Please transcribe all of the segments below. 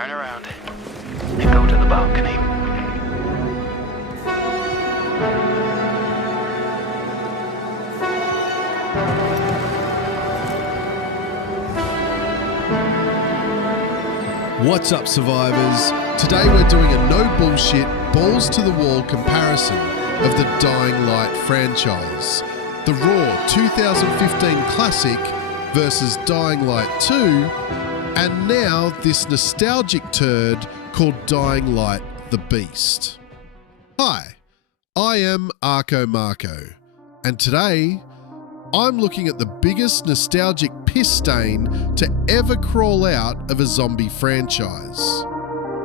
turn around and go to the balcony. What's up, survivors? Today we're doing a no bullshit, balls to the wall comparison of the Dying Light franchise. The Raw 2015 classic versus Dying Light 2, and now this nostalgic turd called Dying Light the Beast. Hi, I am ArkoMarko, and today I'm looking at the biggest nostalgic piss stain to ever crawl out of a zombie franchise.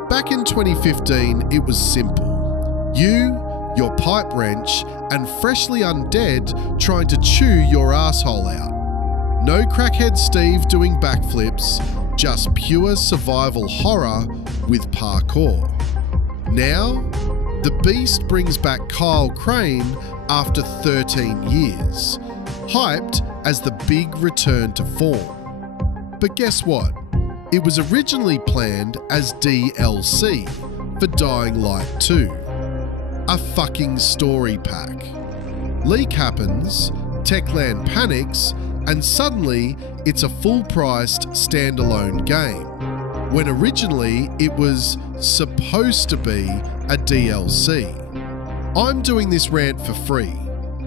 Back in 2015, it was simple. You, your pipe wrench, and freshly undead trying to chew your asshole out. No crackhead Steve doing backflips, just pure survival horror with parkour. Now, the Beast brings back Kyle Crane after 13 years, hyped as the big return to form. But guess what? It was originally planned as DLC for Dying Light 2. A fucking story pack. Leak happens, Techland panics, and suddenly it's a full-priced standalone game, when originally it was supposed to be a DLC. I'm doing this rant for free,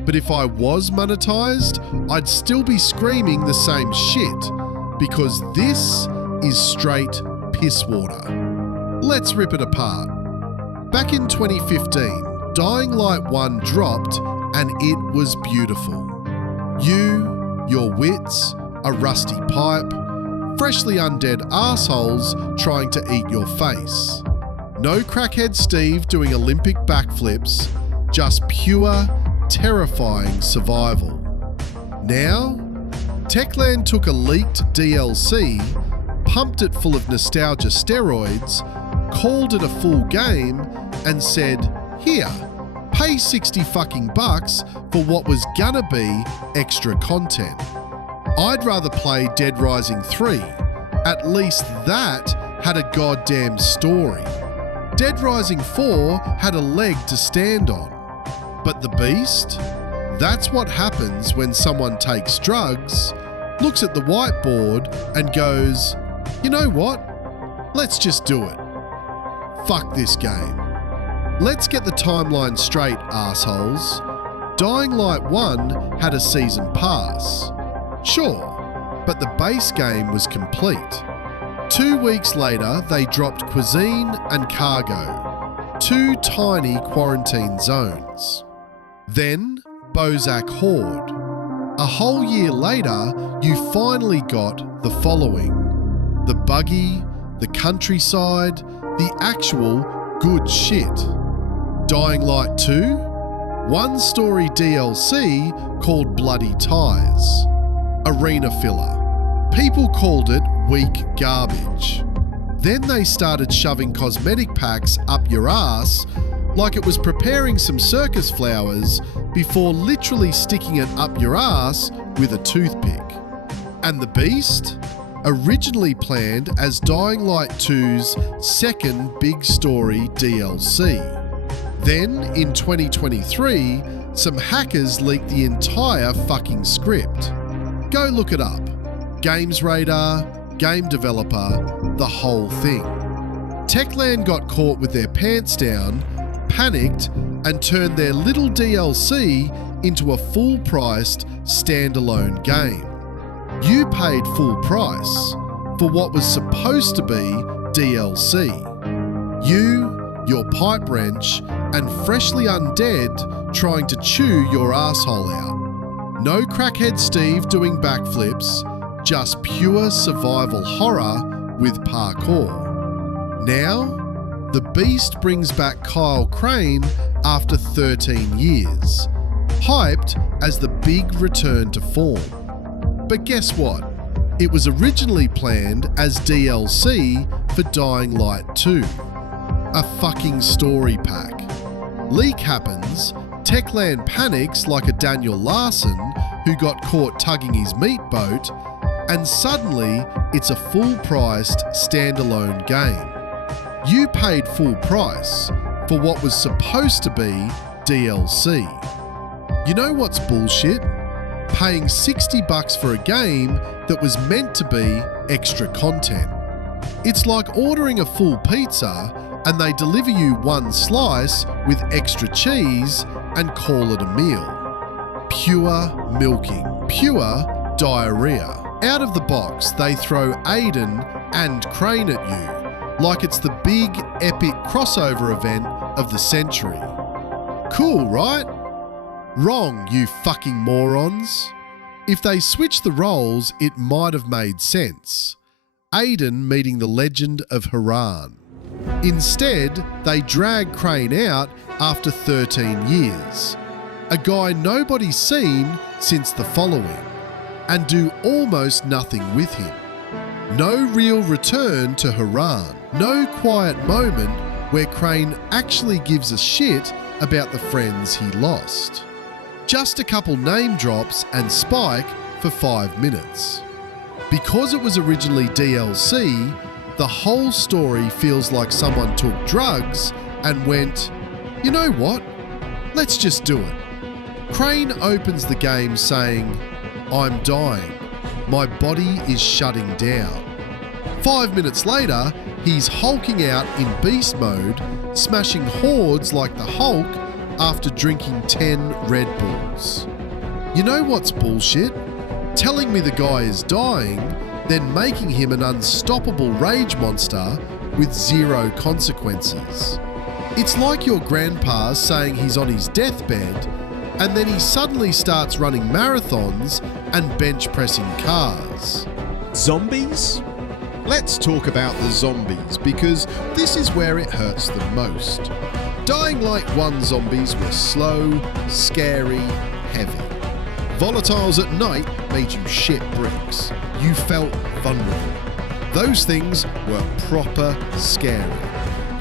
but if I was monetized, I'd still be screaming the same shit, because this is straight piss water. Let's rip it apart. Back in 2015, Dying Light 1 dropped and it was beautiful. You, your wits, a rusty pipe, freshly undead assholes trying to eat your face. No crackhead Steve doing Olympic backflips, just pure, terrifying survival. Now, Techland took a leaked DLC, pumped it full of nostalgia steroids, called it a full game, and said, here, pay 60 fucking bucks for what was gonna be extra content. I'd rather play Dead Rising 3. At least that had a goddamn story. Dead Rising 4 had a leg to stand on. But the Beast? That's what happens when someone takes drugs, looks at the whiteboard and goes, you know what? Let's just do it. Fuck this game. Let's get the timeline straight, assholes. Dying Light 1 had a season pass. Sure, but the base game was complete. 2 weeks later, they dropped Cuisine and Cargo, 2 tiny quarantine zones. Then, Bozak Horde. A whole year later, you finally got the following: the buggy, the countryside, the actual good shit. Dying Light 2, 1 story DLC called Bloody Ties. Arena filler. People called it weak garbage. Then they started shoving cosmetic packs up your ass like it was preparing some circus flowers before literally sticking it up your ass with a toothpick. And the Beast? Originally planned as Dying Light 2's second big story DLC. Then, in 2023, some hackers leaked the entire fucking script. Go look it up. Games Radar, game developer, the whole thing. Techland got caught with their pants down, panicked, and turned their little DLC into a full-priced standalone game. You paid full price for what was supposed to be DLC. You, your pipe wrench, and freshly undead trying to chew your asshole out. No crackhead Steve doing backflips, just pure survival horror with parkour. Now, the Beast brings back Kyle Crane after 13 years, hyped as the big return to form. But guess what? It was originally planned as DLC for Dying Light 2. A fucking story pack. Leak happens, Techland panics like a Daniel Larson who got caught tugging his meat boat, and suddenly it's a full-priced standalone game. You paid full price for what was supposed to be DLC. You know what's bullshit? Paying $60 for a game that was meant to be extra content. It's like ordering a full pizza and they deliver you one slice with extra cheese and call it a meal. Pure milking, pure diarrhea. Out of the box, they throw Aiden and Crane at you like it's the big epic crossover event of the century. Cool, right? Wrong, you fucking morons. If they switched the roles, it might have made sense. Aiden meeting the legend of Haran. Instead, they drag Crane out after 13 years, a guy nobody's seen since the following, and do almost nothing with him. No real return to Haran, no quiet moment where Crane actually gives a shit about the friends he lost. Just a couple name drops and Spike for 5 minutes. Because it was originally DLC, the whole story feels like someone took drugs and went, you know what? Let's just do it. Crane opens the game saying, I'm dying. My body is shutting down. 5 minutes later, he's hulking out in beast mode, smashing hordes like the Hulk after drinking 10 Red Bulls. You know what's bullshit? Telling me the guy is dying, then making him an unstoppable rage monster with zero consequences. It's like your grandpa saying he's on his deathbed and then he suddenly starts running marathons and bench pressing cars. Zombies? Let's talk about the zombies because this is where it hurts the most. Dying Light 1 zombies were slow, scary, heavy. Volatiles at night made you shit bricks. You felt vulnerable. Those things were proper scary.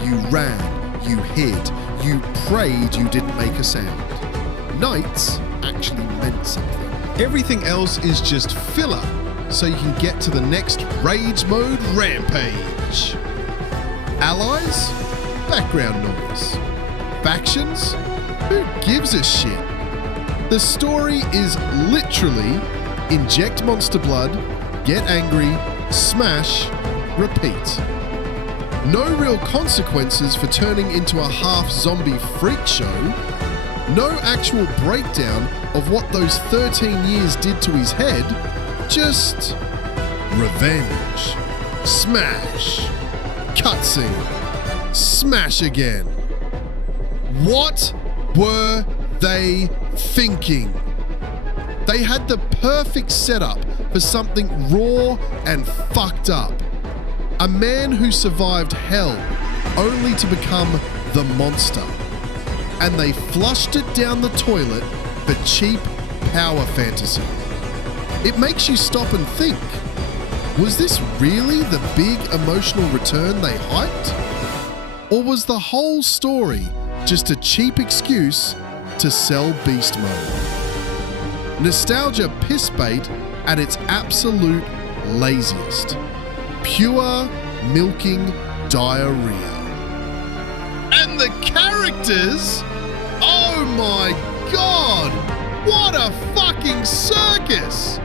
You ran, you hid, you prayed you didn't make a sound. Nights actually meant something. Everything else is just filler, so you can get to the next rage mode rampage. Allies? Background noise. Factions? Who gives a shit? The story is literally inject monster blood, get angry, smash, repeat. No real consequences for turning into a half-zombie freak show. No actual breakdown of what those 13 years did to his head. Just revenge. Smash. Cutscene. Smash again. What were they thinking? They had the perfect setup for something raw and fucked up. A man who survived hell only to become the monster. And they flushed it down the toilet for cheap power fantasy. It makes you stop and think, was this really the big emotional return they hyped? Or was the whole story just a cheap excuse to sell beast mode? Nostalgia piss bait at its absolute laziest. Pure milking diarrhea. And the characters? Oh my god! What a fucking circus!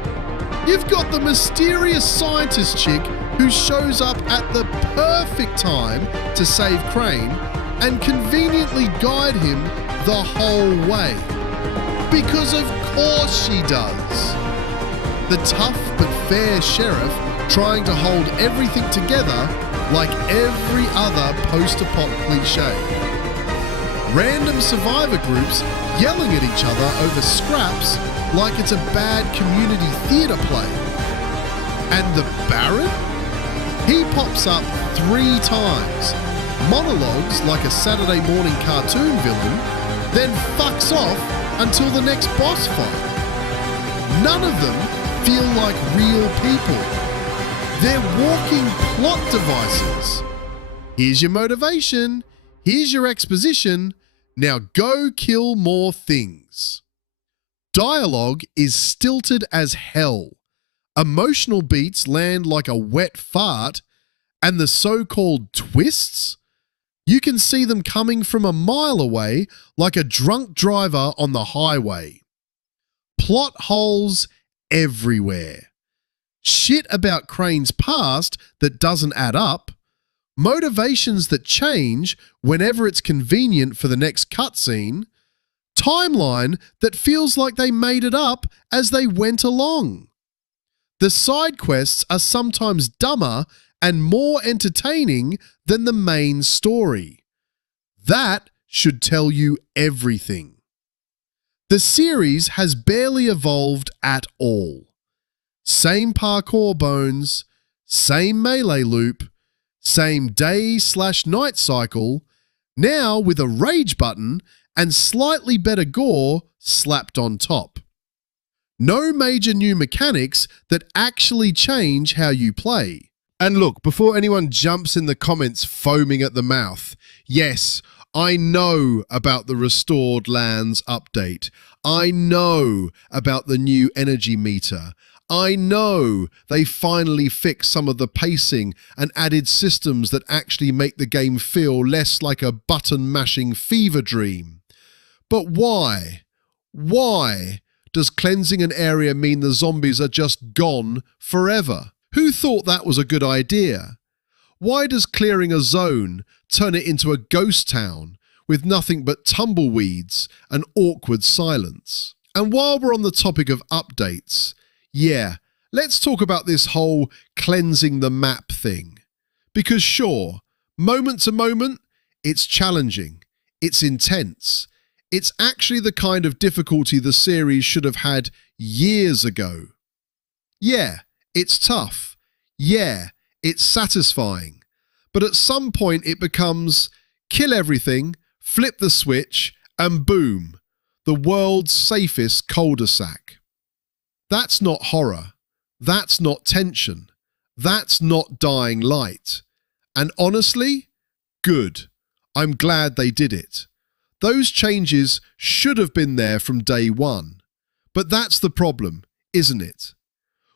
You've got the mysterious scientist chick who shows up at the perfect time to save Crane and conveniently guide him the whole way. Because of course she does. The tough but fair sheriff trying to hold everything together like every other post-apoc cliche. Random survivor groups yelling at each other over scraps like it's a bad community theatre play. And the Baron? He pops up 3 times, monologues like a Saturday morning cartoon villain, then fucks off until the next boss fight. None of them feel like real people. They're walking plot devices. Here's your motivation. Here's your exposition. Now go kill more things. Dialogue is stilted as hell. Emotional beats land like a wet fart, and the so-called twists You can see them coming from a mile away like a drunk driver on the highway. Plot holes everywhere. Shit about Crane's past that doesn't add up. Motivations that change whenever it's convenient for the next cutscene. Timeline that feels like they made it up as they went along. The side quests are sometimes dumber and more entertaining than the main story. That should tell you everything. The series has barely evolved at all. Same parkour bones, same melee loop, same day/night cycle, now with a rage button and slightly better gore slapped on top. No major new mechanics that actually change how you play. And look, before anyone jumps in the comments foaming at the mouth, yes, I know about the Restored Lands update. I know about the new energy meter. I know they finally fixed some of the pacing and added systems that actually make the game feel less like a button-mashing fever dream. But why? Why does cleansing an area mean the zombies are just gone forever? Who thought that was a good idea? Why does clearing a zone turn it into a ghost town with nothing but tumbleweeds and awkward silence? And while we're on the topic of updates, yeah, let's talk about this whole cleansing the map thing. Because sure, moment to moment, it's challenging, it's intense. It's actually the kind of difficulty the series should have had years ago. Yeah, it's tough. Yeah, it's satisfying. But at some point it becomes kill everything, flip the switch, and boom, the world's safest cul-de-sac. That's not horror. That's not tension. That's not Dying Light. And honestly, good. I'm glad they did it. Those changes should have been there from day one. But that's the problem, isn't it?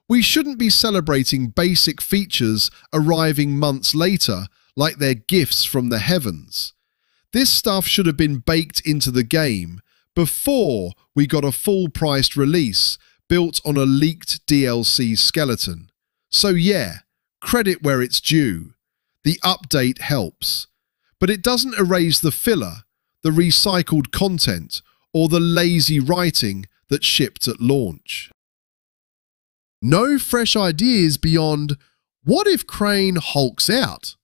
We shouldn't be celebrating basic features arriving months later like they're gifts from the heavens. This stuff should have been baked into the game before we got a full-priced release built on a leaked DLC skeleton. So yeah, credit where it's due. The update helps. But it doesn't erase the filler, the recycled content, or the lazy writing that shipped at launch. No fresh ideas beyond, what if Crane hulks out?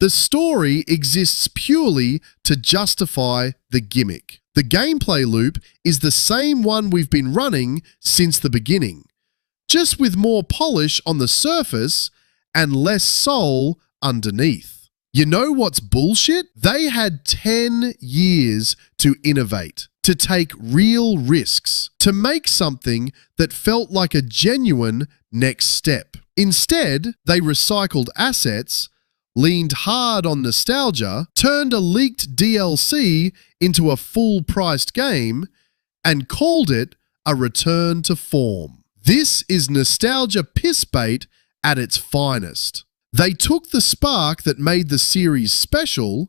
The story exists purely to justify the gimmick. The gameplay loop is the same one we've been running since the beginning, just with more polish on the surface and less soul underneath. You know what's bullshit? They had 10 years to innovate, to take real risks, to make something that felt like a genuine next step. Instead, they recycled assets, leaned hard on nostalgia, turned a leaked DLC into a full-priced game, and called it a return to form. This is nostalgia pissbait at its finest. They took the spark that made the series special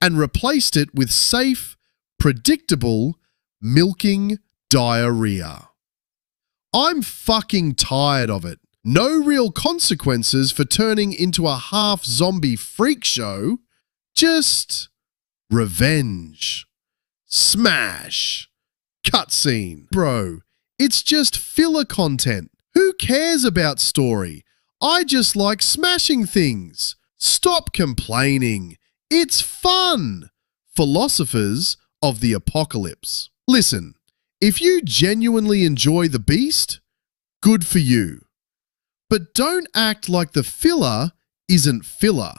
and replaced it with safe, predictable, milking diarrhea. I'm fucking tired of it. No real consequences for turning into a half-zombie freak show. Just revenge. Smash. Cutscene. Bro, it's just filler content. Who cares about story? I just like smashing things. Stop complaining. It's fun. Philosophers of the apocalypse. Listen, if you genuinely enjoy the beast, good for you. But don't act like the filler isn't filler.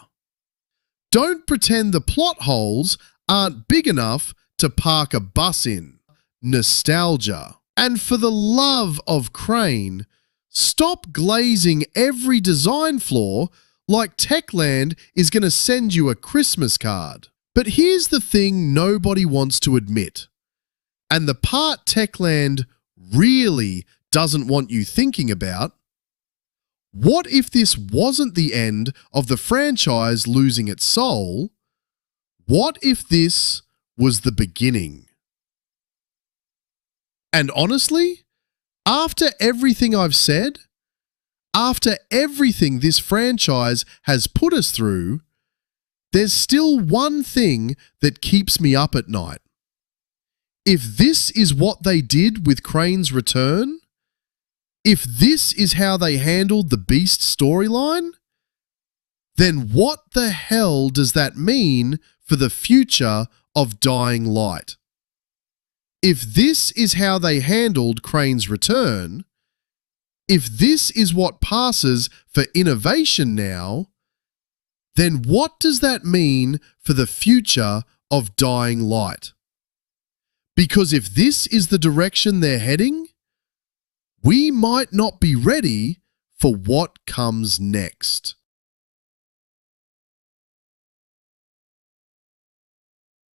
Don't pretend the plot holes aren't big enough to park a bus in. Nostalgia. And for the love of Crane, stop glazing every design flaw like Techland is going to send you a Christmas card. But here's the thing nobody wants to admit, and the part Techland really doesn't want you thinking about. What if this wasn't the end of the franchise losing its soul, What if this was the beginning? And honestly, after everything I've said, after everything this franchise has put us through, there's still one thing that keeps me up at night. If this is what they did with Crane's return, if this is how they handled the Beast storyline, then what the hell does that mean for the future of Dying Light? If this is how they handled Crane's return, if this is what passes for innovation now, then what does that mean for the future of Dying Light? Because if this is the direction they're heading, we might not be ready for what comes next.